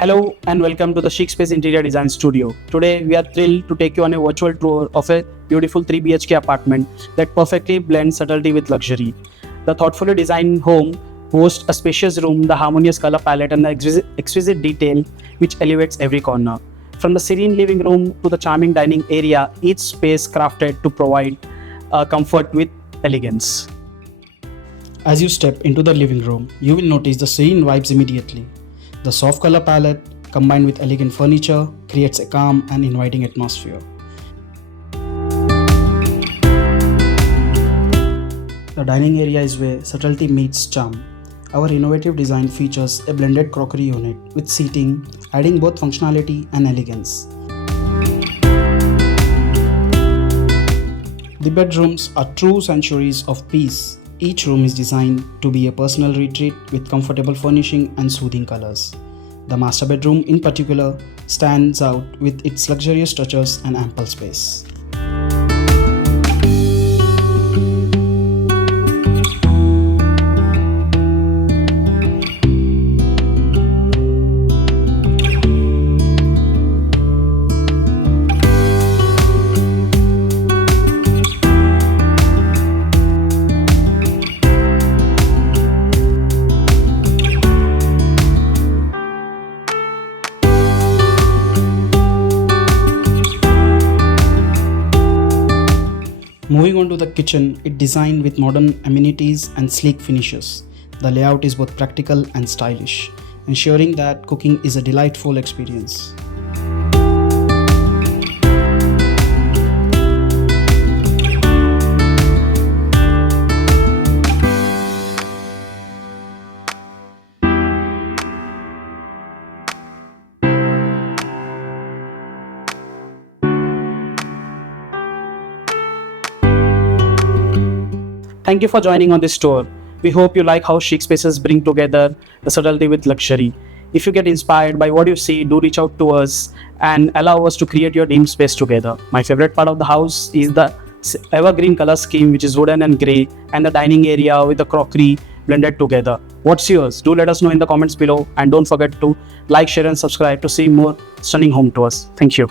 Hello and welcome to the Chic Space Interior Design Studio. Today we are thrilled to take you on a virtual tour of a beautiful 3 BHK apartment that perfectly blends subtlety with luxury. The thoughtfully designed home boasts a spacious room, the harmonious color palette and the exquisite detail which elevates every corner. From the serene living room to the charming dining area, each space crafted to provide comfort with elegance. As you step into the living room, you will notice the serene vibes immediately. The soft color palette, combined with elegant furniture, creates a calm and inviting atmosphere. The dining area is where subtlety meets charm. Our innovative design features a blended crockery unit with seating, adding both functionality and elegance. The bedrooms are true sanctuaries of peace. Each room is designed to be a personal retreat with comfortable furnishing and soothing colors. The master bedroom in particular stands out with its luxurious touches and ample space. Moving on to the kitchen, it's designed with modern amenities and sleek finishes. The layout is both practical and stylish, ensuring that cooking is a delightful experience. Thank you for joining on this tour. We hope you like how Chic Spaces bring together the subtlety with luxury. If you get inspired by what you see, do reach out to us and allow us to create your dream space together. My favorite part of the house is the evergreen color scheme, which is wooden and grey, and the dining area with the crockery blended together. What's yours? Do let us know in the comments below, and don't forget to like, share and subscribe to see more stunning home tours. Thank you.